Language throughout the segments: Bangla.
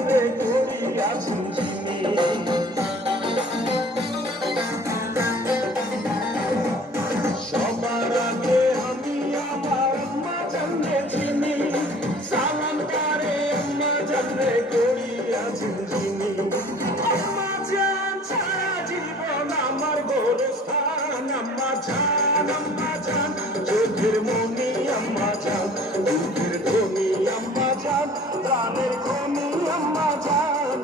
জানলে করিয়াছেন যিনি সবার আগে আমি আমার আম্মা জানলে চিনি সালাম তারে আম্মা জানলে করিয়াছেন যিনি আম্মা জান সারা জীবন আমার গোরস্থান আম্মা জান চোখের মনি আম্মা জান দুধের ধনি আম্মা জান প্রাণের খনি আম্মা জান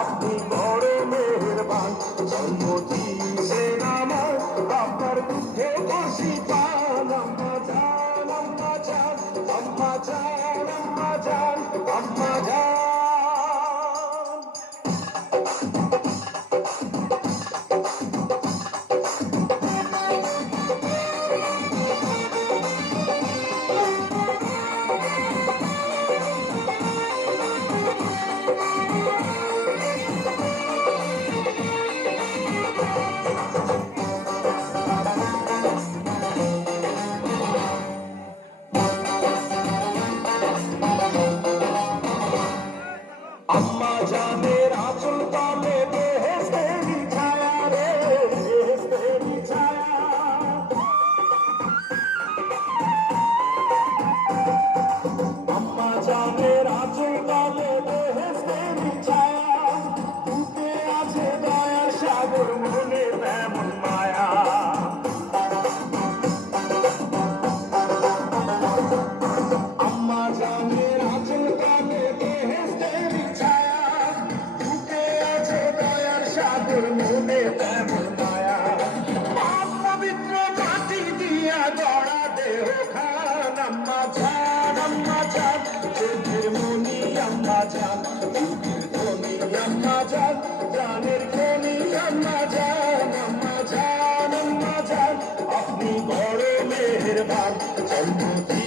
আপনি বড় মেহেরবান জন্ম দিয়েছেন আমার আপনার দুঃখে খুশি পান আম্মা জান আম্মা জান আম্মা জান আম্মা জান আম্মা জান আম্মা জানের আঁচল তলে বেহেশতেরি ছায়া রে বেহেশতেরি ছায়া আম্মা জানের আঁচল তলে বেহেশতেরি ছায়া বুকে আছে দয়ার সাগর মনে তেমন মায়া আম্মা জানের আঁচল তলে বেহেশতেরি মনে তেমন মায়া পবিত্র মাটি দিয়া গড়া দেহ খান আম্মা জান চোখের মনি আম্মা জান দুধের ধনি আম্মা জান প্রাণের খনি আম্মা জান আপনি বড় মেহেরবান জন্ম